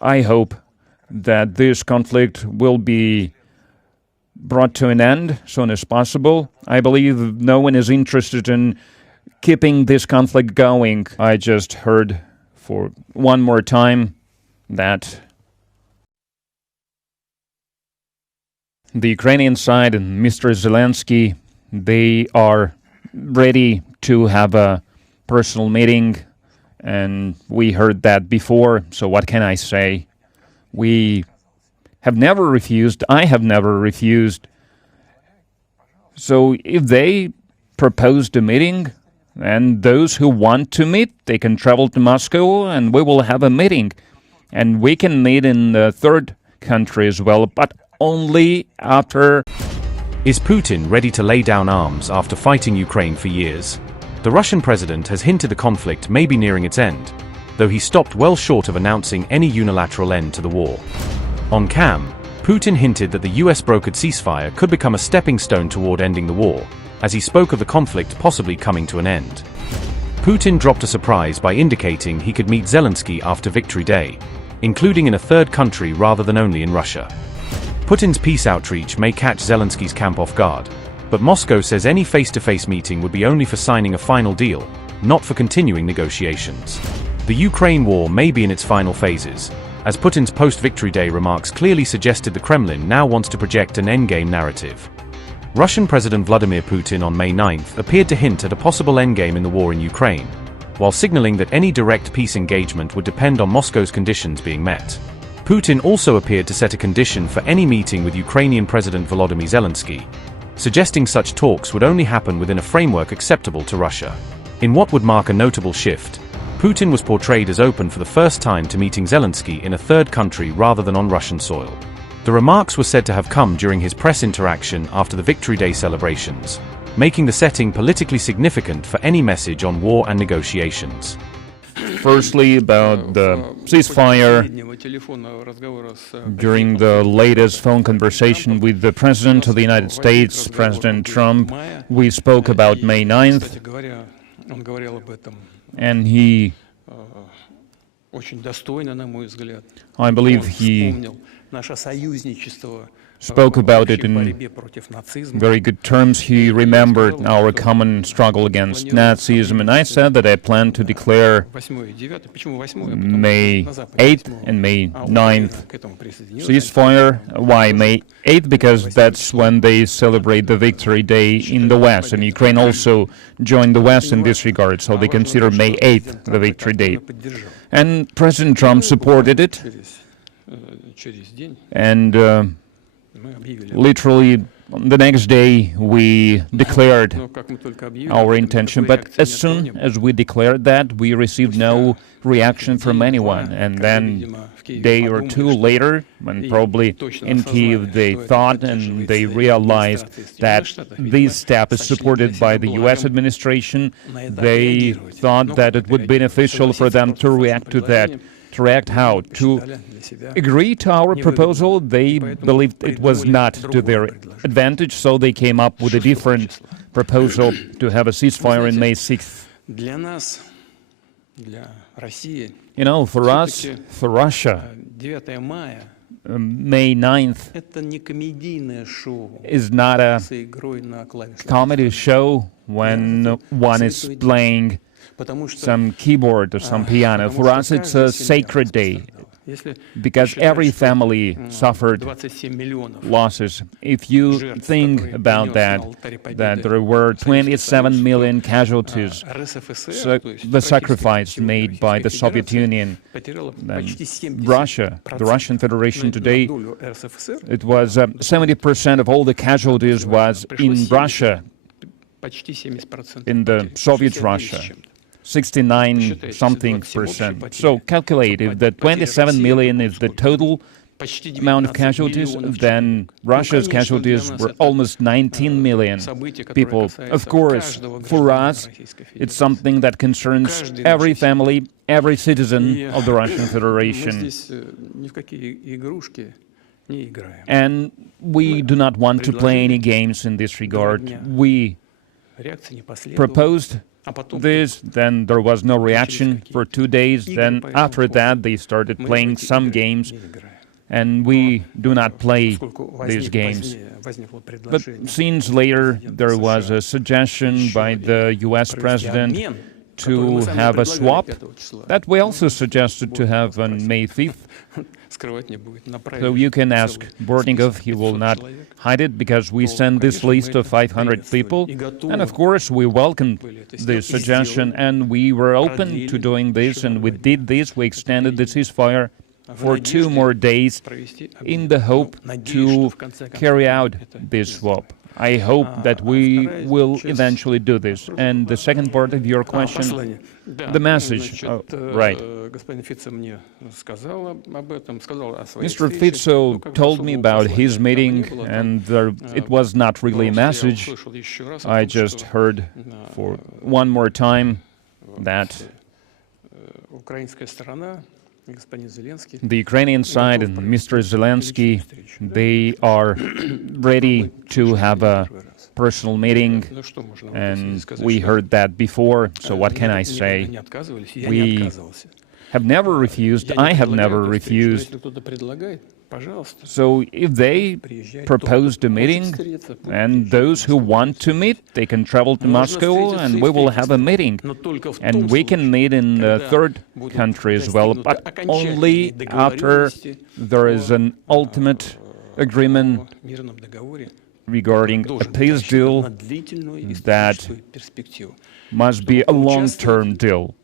I hope that this conflict will be brought to an end as soon as possible. I believe no one is interested in keeping this conflict going. I just heard for one more time that the Ukrainian side and Mr. Zelensky, they are ready to have a personal meeting, and we heard that before, so what can I say? We have never refused, I have never refused. So if they proposed a meeting, and those who want to meet, they can travel to Moscow and we will have a meeting. And we can meet in the third country as well, but only after. Is Putin ready to lay down arms after fighting Ukraine for years? The Russian president has hinted the conflict may be nearing its end, though he stopped well short of announcing any unilateral end to the war. On cam, Putin hinted that the US-brokered ceasefire could become a stepping stone toward ending the war, as he spoke of the conflict possibly coming to an end. Putin dropped a surprise by indicating he could meet Zelensky after Victory Day, including in a third country rather than only in Russia. Putin's peace outreach may catch Zelensky's camp off guard, but Moscow says any face-to-face meeting would be only for signing a final deal, not for continuing negotiations. The Ukraine war may be in its final phases, as Putin's post-Victory Day remarks clearly suggested the Kremlin now wants to project an endgame narrative. Russian President Vladimir Putin on May 9th appeared to hint at a possible endgame in the war in Ukraine, while signaling that any direct peace engagement would depend on Moscow's conditions being met. Putin also appeared to set a condition for any meeting with Ukrainian President Volodymyr Zelensky, suggesting such talks would only happen within a framework acceptable to Russia. In what would mark a notable shift, Putin was portrayed as open for the first time to meeting Zelensky in a third country rather than on Russian soil. The remarks were said to have come during his press interaction after the Victory Day celebrations, making the setting politically significant for any message on war and negotiations. Firstly, about the ceasefire. During the latest phone conversation with the President of the United States, President Trump, we spoke about May 9th, and I believe he spoke about it in very good terms. He remembered our common struggle against Nazism, and I said that I plan to declare May 8th and May 9th ceasefire. Why May 8th? Because that's when they celebrate the Victory Day in the West, and Ukraine also joined the West in this regard, so they consider May 8th the Victory Day. And President Trump supported it, and literally the next day we declared our intention, but as soon as we declared that, we received no reaction from anyone. And then a day or two later, when probably in Kyiv they thought and they realized that this step is supported by the US administration, they thought that it would be beneficial for them to react to that. To react how? To agree to our proposal. They believed it was not to their advantage, so they came up with a different proposal to have a ceasefire on May 6th. You know, for us, for Russia, May 9th is not a comedy show when one is playing some keyboard or some piano. For us, it's a sacred day, because every family suffered losses. If you think about that there were 27 million casualties, so the sacrifice made by the Soviet Union, Russia, the Russian Federation today, it was 70% of all the casualties was in Russia, in the Soviet Russia. 69-something%. So calculate, if the 27 million is the total amount of casualties, then Russia's casualties were almost 19 million people. Of course, for us, it's something that concerns every family, every citizen of the Russian Federation. And we do not want to play any games in this regard. We proposed this, then there was no reaction for 2 days, then after that they started playing some games, and we do not play these games. But since later there was a suggestion by the US President to have a swap, that we also suggested to have on May 5th. So you can ask Bortnikov, he will not hide it, because we sent this list of 500 people, and of course we welcomed this suggestion, and we were open to doing this, and we did this. We extended the ceasefire for 2 more days in the hope to carry out this swap. I hope that we will eventually do this. And the second part of your question, the message. Oh, right. Mr. Fico told me about his meeting, and it was not really a message. I just heard for one more time that the Ukrainian side and Mr. Zelensky, they are ready to have a personal meeting, and we heard that before, so what can I say? We have never refused, I have never refused. So if they proposed a meeting, and those who want to meet, they can travel to Moscow, and we will have a meeting. And we can meet in the third country as well, but only after there is an ultimate agreement regarding a peace deal that must be a long-term deal.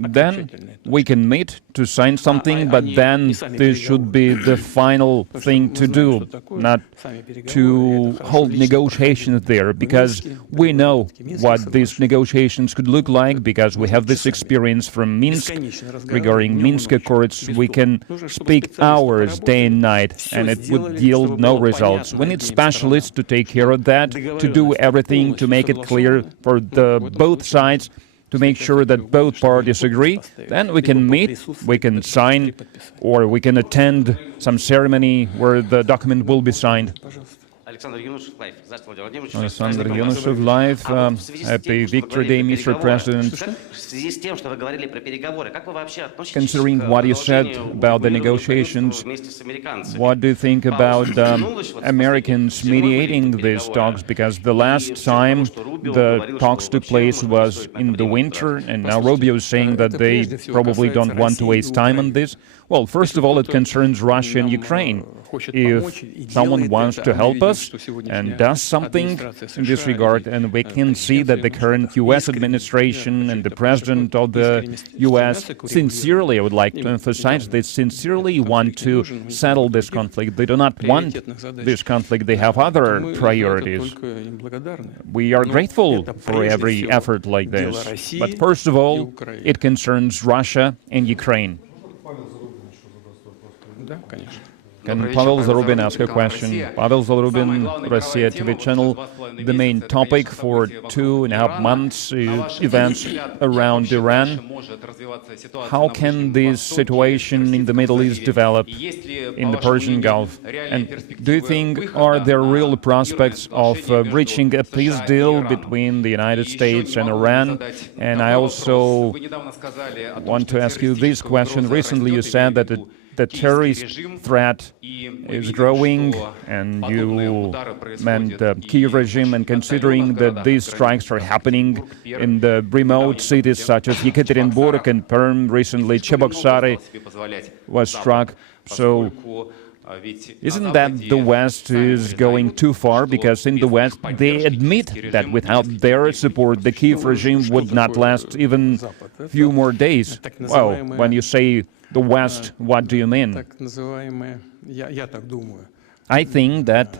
Then we can meet to sign something, but then this should be the final thing to do, not to hold negotiations there, because we know what these negotiations could look like, because we have this experience from Minsk. Regarding Minsk Accords, we can speak hours, day and night, and it would yield no results. We need specialists to take care of that, to do everything, to make it clear for both sides, to make sure that both parties agree. Then we can meet, we can sign, or we can attend some ceremony where the document will be signed. Alexander Yunusov, live. Happy Victory Day, Mr. President. Considering what you said about the negotiations, what do you think about Americans mediating these talks? Because the last time the talks took place was in the winter, and now Rubio is saying that they probably don't want to waste time on this. Well, first of all, it concerns Russia and Ukraine. If someone wants to help us and does something in this regard, and we can see that the current U.S. administration and the President of the U.S. sincerely, I would like to emphasize this, sincerely want to settle this conflict. They do not want this conflict. They have other priorities. We are grateful for every effort like this. But first of all, it concerns Russia and Ukraine. Can Pavel Zarubin ask a question? Pavel Zarubin, Russia TV channel. The main topic for 2.5 months is events around Iran. How can this situation in the Middle East develop in the Persian Gulf? And do you think, are there real prospects of reaching a peace deal between the United States and Iran? And I also want to ask you this question. Recently you said that the terrorist threat is growing, and you meant the Kiev regime, and considering that these strikes are happening in the remote cities such as Yekaterinburg and Perm, recently Cheboksary was struck. So isn't that the West is going too far? Because in the West they admit that without their support the Kiev regime would not last even a few more days. Well, when you say the West, what do you mean? I think that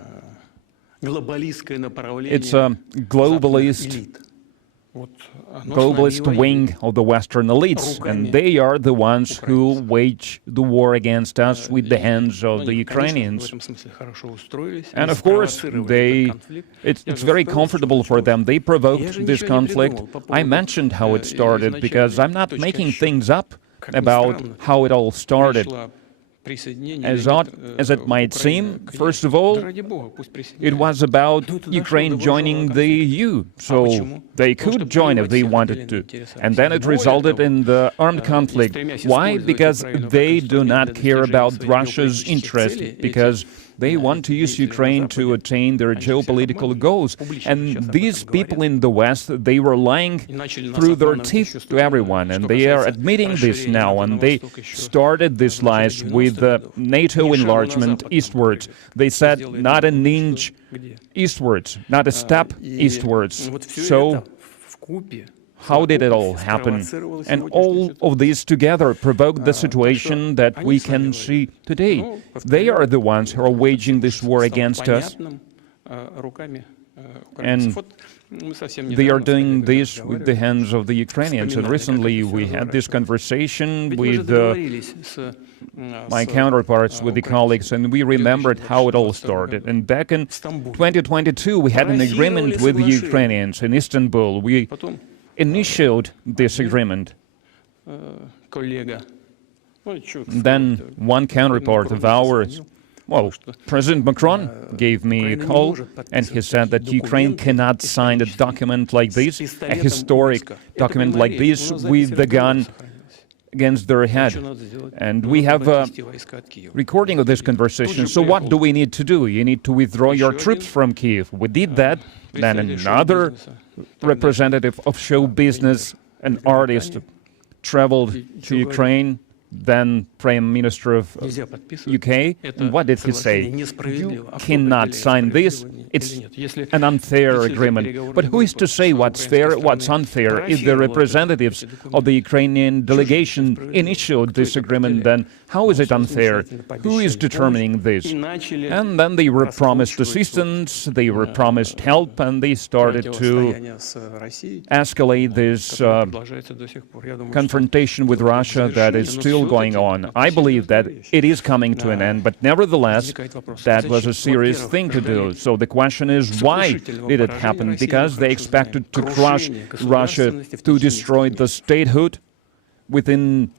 it's a globalist wing of the Western elites, and they are the ones who wage the war against us with the hands of the Ukrainians. And of course, it's very comfortable for them. They provoked this conflict. I mentioned how it started, because I'm not making things up about how it all started. As odd as it might seem, first of all, it was about Ukraine joining the EU, so they could join if they wanted to. And then it resulted in the armed conflict. Why? Because they do not care about Russia's interest, because they want to use Ukraine to attain their geopolitical goals. And these people in the West, they were lying through their teeth to everyone, and they are admitting this now, and they started these lies with the NATO enlargement eastwards. They said not an inch eastwards, not a step eastwards. So how did it all happen? And all of these together provoked the situation that we can see today. They are the ones who are waging this war against us, and they are doing this with the hands of the Ukrainians. And recently we had this conversation with my counterparts, with the colleagues, and we remembered how it all started. And back in 2022, we had an agreement with the Ukrainians in Istanbul. We initiated this agreement. Then one counterpart of ours, President Macron gave me a call, and he said that Ukraine cannot sign a document like this, a historic document like this, with the gun against their head. And we have a recording of this conversation. So what do we need to do? You need to withdraw your troops from Kyiv. We did that. Then another representative of show business, an artist, traveled to Ukraine, then Prime Minister of UK. And what did he say? You cannot sign this. It's an unfair agreement. But who is to say what's fair, what's unfair? If the representatives of the Ukrainian delegation initiated this agreement, then how is it unfair? Who is determining this? And then they were promised assistance, they were promised help, and they started to escalate this confrontation with Russia that is still going on. I believe that it is coming to an end, but nevertheless, that was a serious thing to do. So the question is, why did it happen? Because they expected to crush Russia, to destroy the statehood within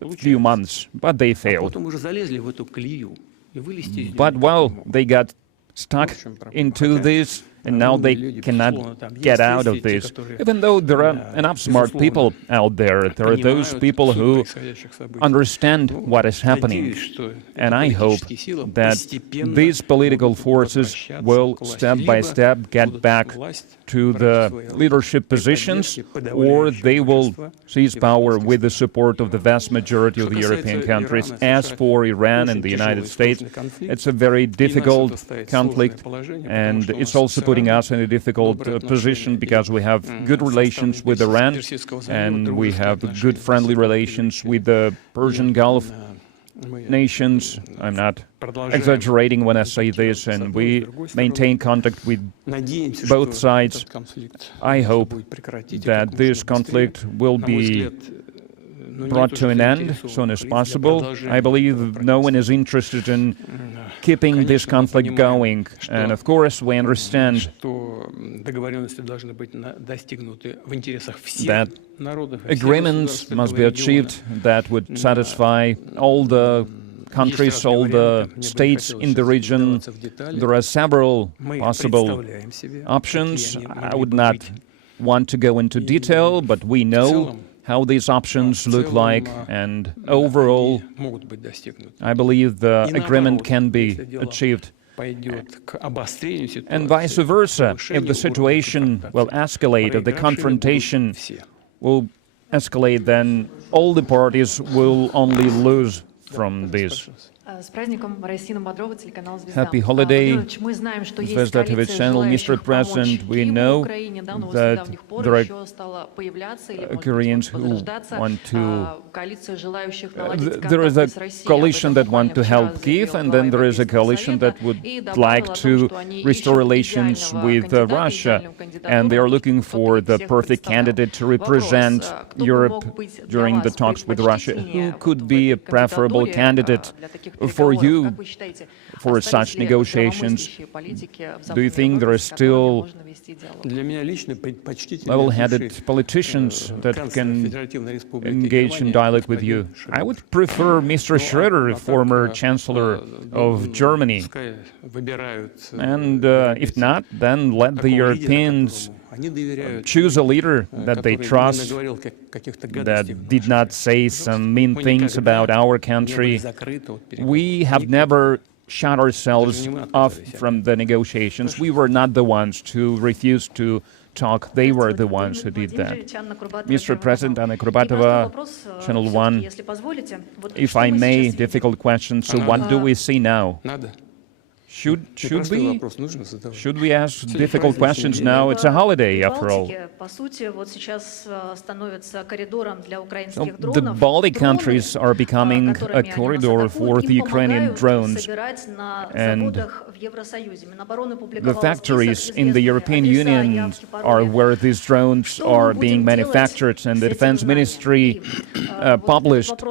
a few months, but they failed. But, well, they got stuck into this, and now they cannot get out of this. Even though there are enough smart people out there, there are those people who understand what is happening. And I hope that these political forces will step by step get back to the leadership positions, or they will seize power with the support of the vast majority of the European countries. As for Iran and the United States, it's a very difficult conflict, and it's also putting us in a difficult position because we have good relations with Iran, and we have good friendly relations with the Persian Gulf nations. I'm not exaggerating when I say this, and we maintain contact with both sides. I hope that this conflict will be brought to an end as soon as possible. I believe no one is interested in keeping this conflict going, and of course we understand that agreements must be achieved that would satisfy all the countries, all the states in the region. There are several possible options. I would not want to go into detail, but we know how these options look like, and overall, I believe the agreement can be achieved. And vice versa, if the situation will escalate, if the confrontation will escalate, then all the parties will only lose from this. Happy holiday, Zvezda TV channel. Mr. President, we know that there are Koreans who want to... there is a coalition that want to help Kyiv, and then there is a coalition that would like to restore relations with Russia, and they are looking for the perfect candidate to represent Europe during the talks with Russia. Who could be a preferable candidate for you for such negotiations? Do you think there are still level-headed politicians that can engage in dialogue with you? I would prefer Mr. Schröder, former Chancellor of Germany. And if not, then let the Europeans choose a leader that they trust, that did not say some mean things about our country. We have never shut ourselves off from the negotiations. We were not the ones to refuse to talk. They were the ones who did that. Mr. President, Anna Kurbatova, Channel 1, if I may, difficult question. So what do we see now? Should we ask difficult questions now? It's a holiday, after all. So the Baltic countries are becoming a corridor for the Ukrainian drones, and the factories in the European Union are where these drones are being manufactured, and the Defense Ministry published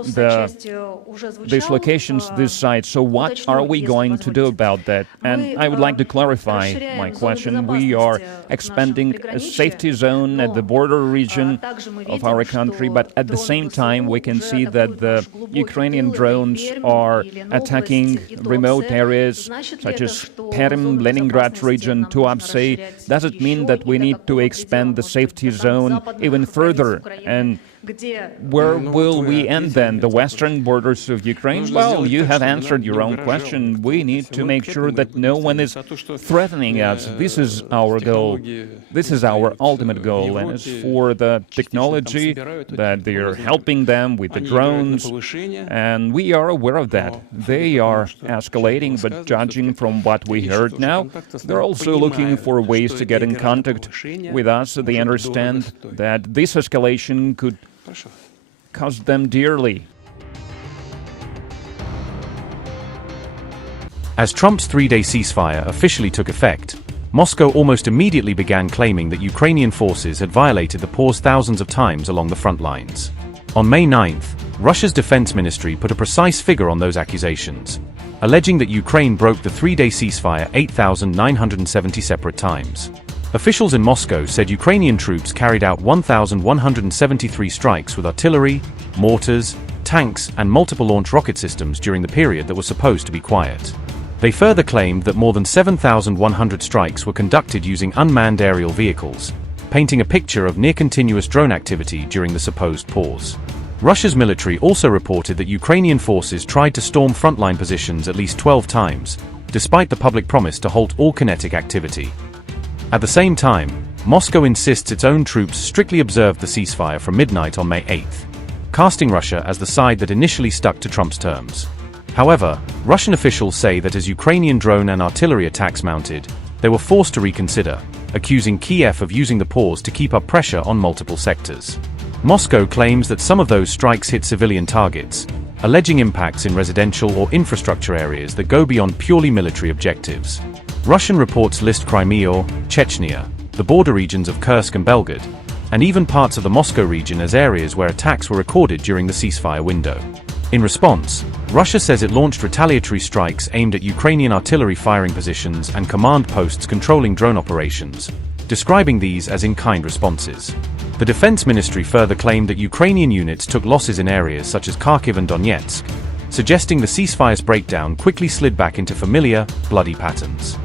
these locations, these sites. So what are we going to do about that? And I would like to clarify my question. We are expanding a safety zone at the border region of our country, but at the same time we can see that the Ukrainian drones are attacking remote areas such as Perm, Leningrad region, Tuapse. Does it mean that we need to expand the safety zone even further? And where will we end then? The western borders of Ukraine? Well, you have answered your own question. We need to make sure that no one is threatening us. This is our goal. This is our ultimate goal. And as for the technology, that they are helping them with the drones, and we are aware of that. They are escalating, but judging from what we heard now, they're also looking for ways to get in contact with us. They understand that this escalation could cost them dearly. As Trump's three-day ceasefire officially took effect, Moscow almost immediately began claiming that Ukrainian forces had violated the pause thousands of times along the front lines. On May 9th, Russia's defense ministry put a precise figure on those accusations, alleging that Ukraine broke the three-day ceasefire 8,970 separate times. Officials in Moscow said Ukrainian troops carried out 1,173 strikes with artillery, mortars, tanks, and multiple launch rocket systems during the period that was supposed to be quiet. They further claimed that more than 7,100 strikes were conducted using unmanned aerial vehicles, painting a picture of near-continuous drone activity during the supposed pause. Russia's military also reported that Ukrainian forces tried to storm frontline positions at least 12 times, despite the public promise to halt all kinetic activity. At the same time, Moscow insists its own troops strictly observed the ceasefire from midnight on May 8th, casting Russia as the side that initially stuck to Trump's terms. However, Russian officials say that as Ukrainian drone and artillery attacks mounted, they were forced to reconsider, accusing Kiev of using the pause to keep up pressure on multiple sectors. Moscow claims that some of those strikes hit civilian targets, alleging impacts in residential or infrastructure areas that go beyond purely military objectives. Russian reports list Crimea, Chechnya, the border regions of Kursk and Belgorod, and even parts of the Moscow region as areas where attacks were recorded during the ceasefire window. In response, Russia says it launched retaliatory strikes aimed at Ukrainian artillery firing positions and command posts controlling drone operations, describing these as in-kind responses. The Defense Ministry further claimed that Ukrainian units took losses in areas such as Kharkiv and Donetsk, suggesting the ceasefire's breakdown quickly slid back into familiar, bloody patterns.